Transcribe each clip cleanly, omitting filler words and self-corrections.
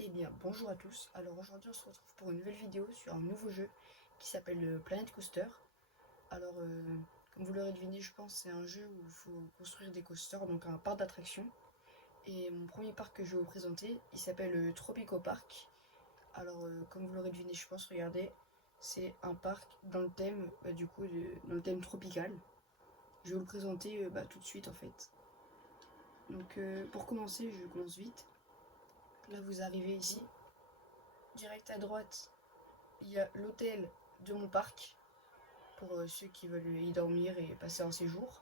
Eh bien, bonjour à tous. Alors aujourd'hui, on se retrouve pour une nouvelle vidéo sur un nouveau jeu qui s'appelle Planet Coaster. Alors, comme vous l'aurez deviné, je pense, c'est un jeu où il faut construire des coasters, donc un parc d'attractions. Et mon premier parc que je vais vous présenter, il s'appelle Tropico Park. Alors, comme vous l'aurez deviné, je pense, regardez, c'est un parc dans le thème, dans le thème tropical. Je vais vous le présenter tout de suite en fait. Donc, pour commencer, je commence vite. Là, vous arrivez ici. Direct à droite, il y a l'hôtel de mon parc pour ceux qui veulent y dormir et passer un séjour.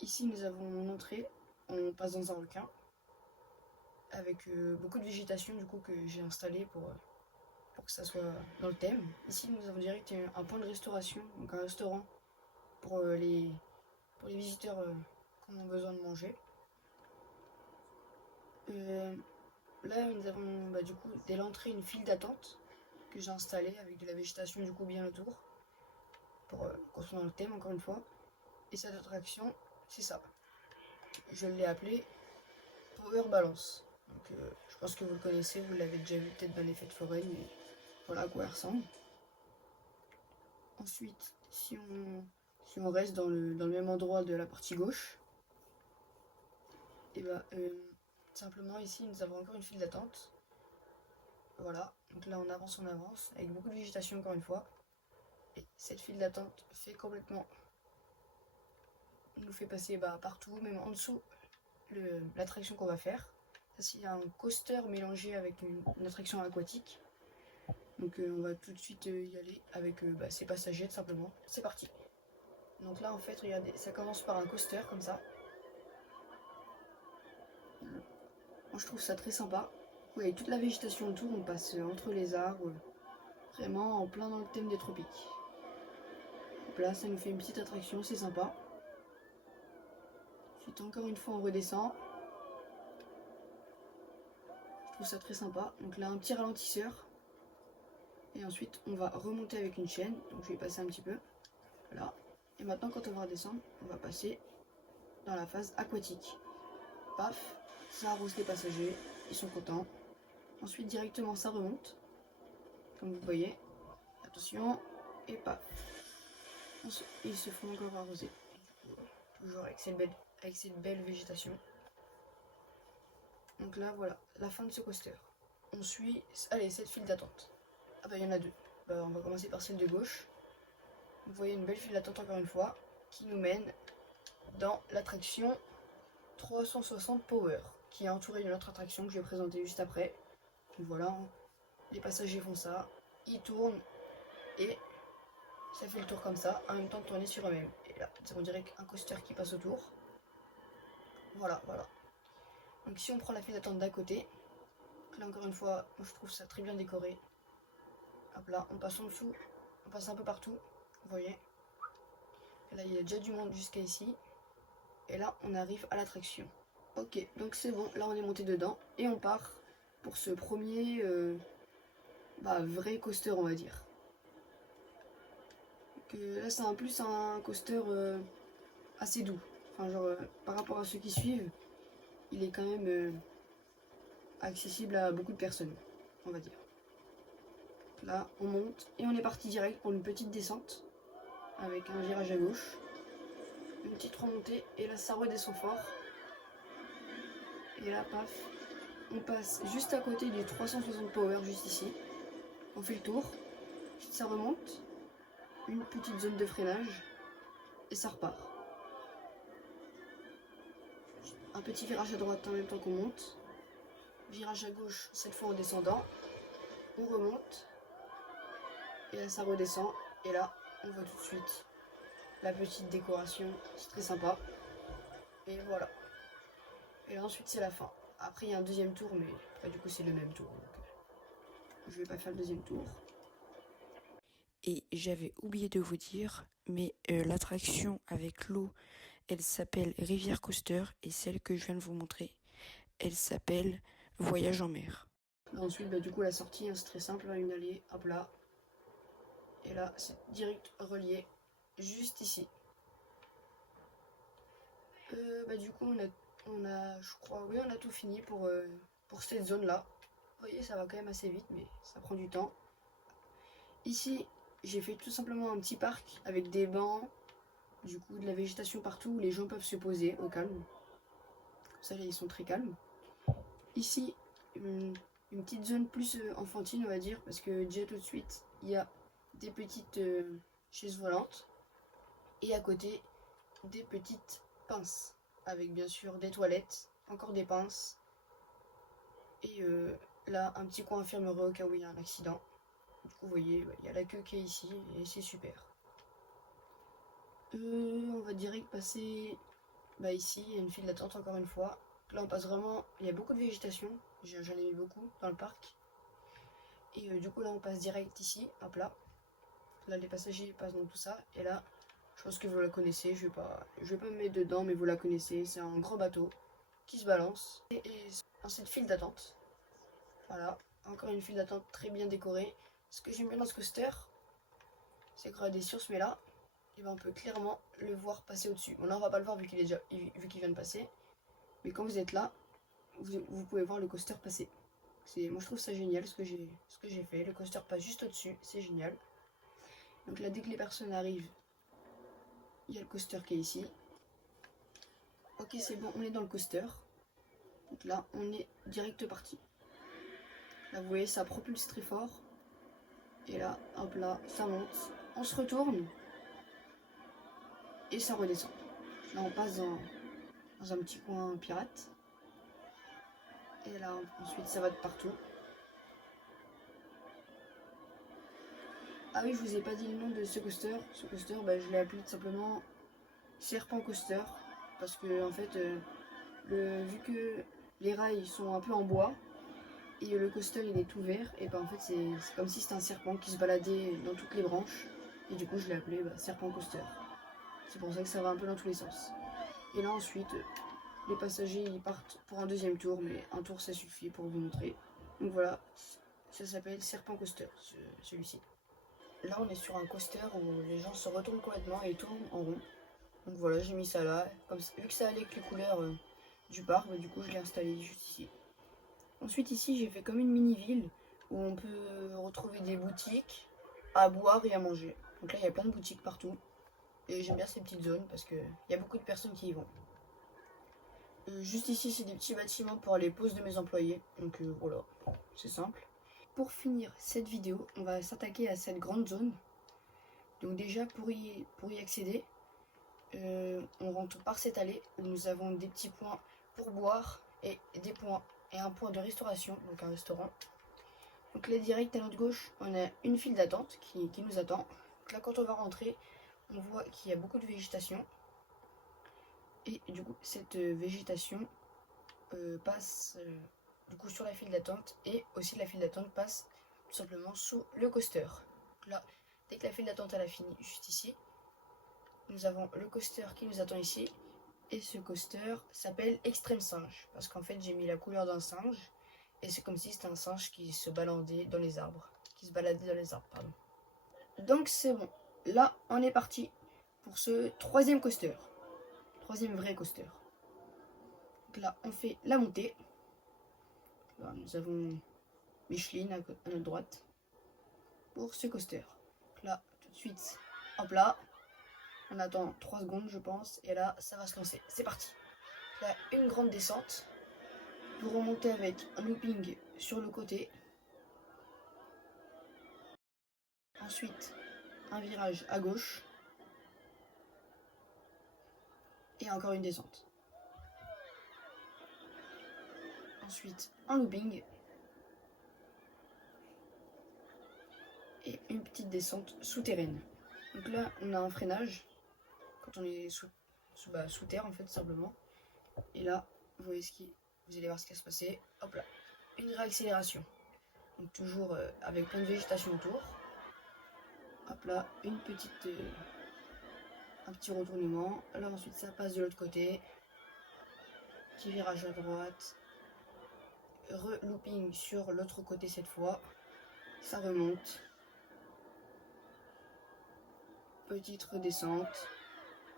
Ici, nous avons mon entrée. On passe dans un requin avec beaucoup de végétation du coup que j'ai installé pour que ça soit dans le thème. Ici, nous avons direct un point de restauration, donc un restaurant pour, pour les visiteurs qui ont besoin de manger. Là, nous avons du coup dès l'entrée une file d'attente que j'ai installée avec de la végétation du coup bien autour pour qu'on soit dans le thème encore une fois. Et cette attraction, c'est ça. Je l'ai appelé Power Balance. Donc, je pense que vous le connaissez, vous l'avez déjà vu peut-être dans les fêtes foraines, mais voilà à quoi elle ressemble. Ensuite, si on reste dans le même endroit de la partie gauche, et simplement ici nous avons encore une file d'attente. Voilà, donc là on avance, avec beaucoup de végétation encore une fois. Et cette file d'attente fait complètement nous fait passer partout, même en dessous l'attraction qu'on va faire. Ça, c'est un coaster mélangé avec une attraction aquatique. Donc on va tout de suite y aller avec ses passagers tout simplement. C'est parti. Donc là en fait regardez, ça commence par un coaster comme ça. Moi je trouve ça très sympa. Oui, avec toute la végétation autour, on passe entre les arbres, vraiment en plein dans le thème des tropiques. Donc là ça nous fait une petite attraction, c'est sympa. Ensuite encore une fois on redescend. Je trouve ça très sympa. Donc là un petit ralentisseur. Et ensuite on va remonter avec une chaîne. Donc je vais passer un petit peu. Voilà. Et maintenant quand on va redescendre, on va passer dans la phase aquatique. Paf, ça arrose les passagers, ils sont contents. Ensuite directement ça remonte, comme vous voyez. Attention, et paf. Ils se font encore arroser. Toujours avec cette belle végétation. Donc là voilà, la fin de ce coaster. On suit, allez, cette file d'attente. Ah bah il y en a deux. On va commencer par celle de gauche. Vous voyez une belle file d'attente encore une fois, qui nous mène dans l'attraction 360 Power, qui est entourée d'une autre attraction que je vais présenter juste après. Donc voilà, les passagers font ça, ils tournent et ça fait le tour comme ça, en même temps de tourner sur eux-mêmes. Et là, on dirait qu'un coaster qui passe autour. Voilà. Donc si on prend la file d'attente d'à côté, là encore une fois, moi je trouve ça très bien décoré. Hop là, on passe en dessous, on passe un peu partout, vous voyez. Et là il y a déjà du monde jusqu'à ici. Et là on arrive à l'attraction. Ok, donc c'est bon, là on est monté dedans et on part pour ce premier vrai coaster on va dire. Donc, là c'est en plus un coaster assez doux. Enfin genre par rapport à ceux qui suivent, il est quand même accessible à beaucoup de personnes, on va dire. Là on monte et on est parti direct pour une petite descente avec un virage à gauche, une petite remontée et là ça redescend fort. Et là paf, on passe juste à côté du 360 Power juste ici. On fait le tour, ensuite ça remonte, une petite zone de freinage et ça repart. Un petit virage à droite en même temps qu'on monte, virage à gauche cette fois en descendant, on remonte et là ça redescend et là on voit tout de suite la petite décoration, c'est très sympa. Et voilà. Et là ensuite c'est la fin. Après il y a un deuxième tour mais du coup c'est le même tour. Donc, je vais pas faire le deuxième tour. Et j'avais oublié de vous dire, mais l'attraction avec l'eau, elle s'appelle Rivière Coaster et celle que je viens de vous montrer, elle s'appelle Voyage en mer. Là, ensuite du coup la sortie c'est très simple, une allée, hop là. Et là c'est direct relié juste ici. Du coup on a je crois, oui on a tout fini pour pour cette zone là. Vous voyez, ça va quand même assez vite, mais ça prend du temps. Ici, j'ai fait tout simplement un petit parc avec des bancs, du coup de la végétation partout où les gens peuvent se poser au calme. Comme ça, là, ils sont très calmes. Ici, une petite zone plus enfantine, on va dire, parce que déjà tout de suite, il y a des petites chaises volantes. Et à côté, des petites pinces, avec bien sûr des toilettes, encore des pinces. Et là, un petit coin infirmerie au cas où il y a un accident. Du coup, vous voyez, il y a la queue qui est ici, et c'est super. On va direct passer ici, il y a une file d'attente encore une fois. Là, on passe vraiment, il y a beaucoup de végétation, j'en ai mis beaucoup dans le parc. Et du coup, là, on passe direct ici, hop là. Là, les passagers passent dans tout ça, et là, je pense que vous la connaissez, je vais pas me mettre dedans, mais vous la connaissez, c'est un grand bateau qui se balance. Et dans cette file d'attente, voilà, encore une file d'attente très bien décorée. Ce que j'aime bien dans ce coaster, c'est que regardez, si on se met là, et ben on peut clairement le voir passer au-dessus. Bon, là on va pas le voir vu qu'il vient de passer, mais quand vous êtes là, vous pouvez voir le coaster passer. Moi je trouve ça génial ce que j'ai fait. Le coaster passe juste au-dessus, c'est génial. Donc là, dès que les personnes arrivent, il y a le coaster qui est ici. Ok, c'est bon, on est dans le coaster. Donc là, on est direct parti. Là, vous voyez, ça propulse très fort. Et là, hop là, ça monte. On se retourne. Et ça redescend. Là, on passe dans un petit coin pirate. Et là, ensuite, ça va de partout. Ah oui, je vous ai pas dit le nom de ce coaster. Ce coaster, je l'ai appelé tout simplement Serpent Coaster. Parce que, en fait, vu que les rails sont un peu en bois, et le coaster il est ouvert, et en fait c'est comme si c'était un serpent qui se baladait dans toutes les branches, et du coup je l'ai appelé Serpent Coaster. C'est pour ça que ça va un peu dans tous les sens. Et là ensuite les passagers ils partent pour un deuxième tour, mais un tour ça suffit pour vous montrer. Donc voilà, ça s'appelle Serpent Coaster, celui-ci. Là on est sur un coaster où les gens se retournent complètement et tournent en rond. Donc voilà, j'ai mis ça là, vu que ça allait avec les couleurs du parc, du coup je l'ai installé juste ici. Ensuite ici j'ai fait comme une mini-ville où on peut retrouver des boutiques à boire et à manger. Donc là il y a plein de boutiques partout. Et j'aime bien ces petites zones parce qu'il y a beaucoup de personnes qui y vont. Juste ici c'est des petits bâtiments pour les pauses de mes employés. Donc voilà, c'est simple. Pour finir cette vidéo, on va s'attaquer à cette grande zone. Donc déjà pour y accéder, on rentre par cette allée où nous avons des petits points pour boire et des points et un point de restauration, donc un restaurant. Donc là direct à notre gauche, on a une file d'attente qui nous attend. Donc là quand on va rentrer, on voit qu'il y a beaucoup de végétation. Et du coup cette végétation passe du coup sur la file d'attente, et aussi la file d'attente passe tout simplement sous le coaster. Donc là, dès que la file d'attente elle a fini, juste ici, nous avons le coaster qui nous attend ici. Et ce coaster s'appelle Extrême Singe, parce qu'en fait j'ai mis la couleur d'un singe, et c'est comme si c'était un singe qui se baladait dans les arbres. Pardon. Donc c'est bon, là on est parti pour ce troisième coaster, troisième vrai coaster. Donc là on fait la montée. Là, nous avons Micheline à notre droite pour ce coaster. Donc là tout de suite, hop là, on attend 3 secondes je pense, et là ça va se lancer, c'est parti. Là une grande descente pour remonter avec un looping sur le côté. Ensuite un virage à gauche et encore une descente. Ensuite un looping et une petite descente souterraine. Donc là on a un freinage quand on est sous terre en fait simplement. Et là vous allez voir ce qui va se passer. Hop là, une réaccélération. Donc toujours avec plein de végétation autour. Hop là, un petit retournement. Là ensuite ça passe de l'autre côté. Petit virage à droite. Re-looping sur l'autre côté cette fois. Ça remonte. Petite redescente.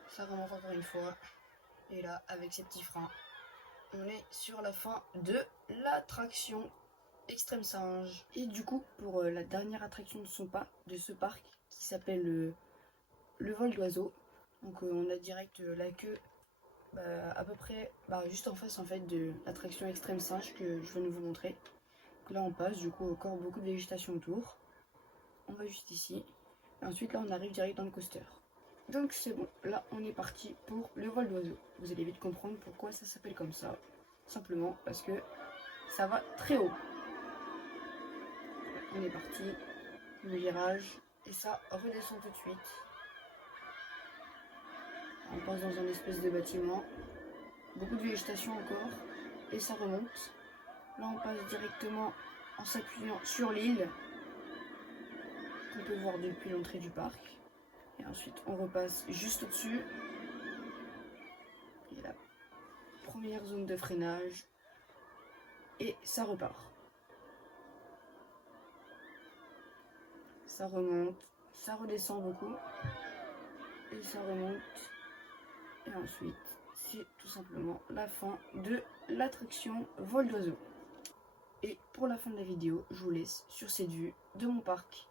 Ça remonte encore une fois. Et là avec ces petits freins, on est sur la fin de l'attraction Extrême Singe. Et du coup, pour la dernière attraction de ce parc, qui s'appelle le vol d'oiseau. Donc on a direct la queue à peu près juste en face en fait de l'attraction Extrême Singe que je viens de vous montrer. Donc là on passe, du coup encore beaucoup de végétation autour. On va juste ici. Et ensuite là on arrive direct dans le coaster. Donc c'est bon, là on est parti pour le vol d'oiseau. Vous allez vite comprendre pourquoi ça s'appelle comme ça. Simplement parce que ça va très haut. On est parti, le virage, et ça redescend tout de suite. On passe dans un espèce de bâtiment, beaucoup de végétation encore, et ça remonte. Là on passe directement en s'appuyant sur l'île, qu'on peut voir depuis l'entrée du parc. Et ensuite on repasse juste au-dessus. Et la première zone de freinage, et ça repart. Ça remonte, ça redescend beaucoup, et ça remonte. Et ensuite, c'est tout simplement la fin de l'attraction vol d'oiseau. Et pour la fin de la vidéo, je vous laisse sur cette vue de mon parc.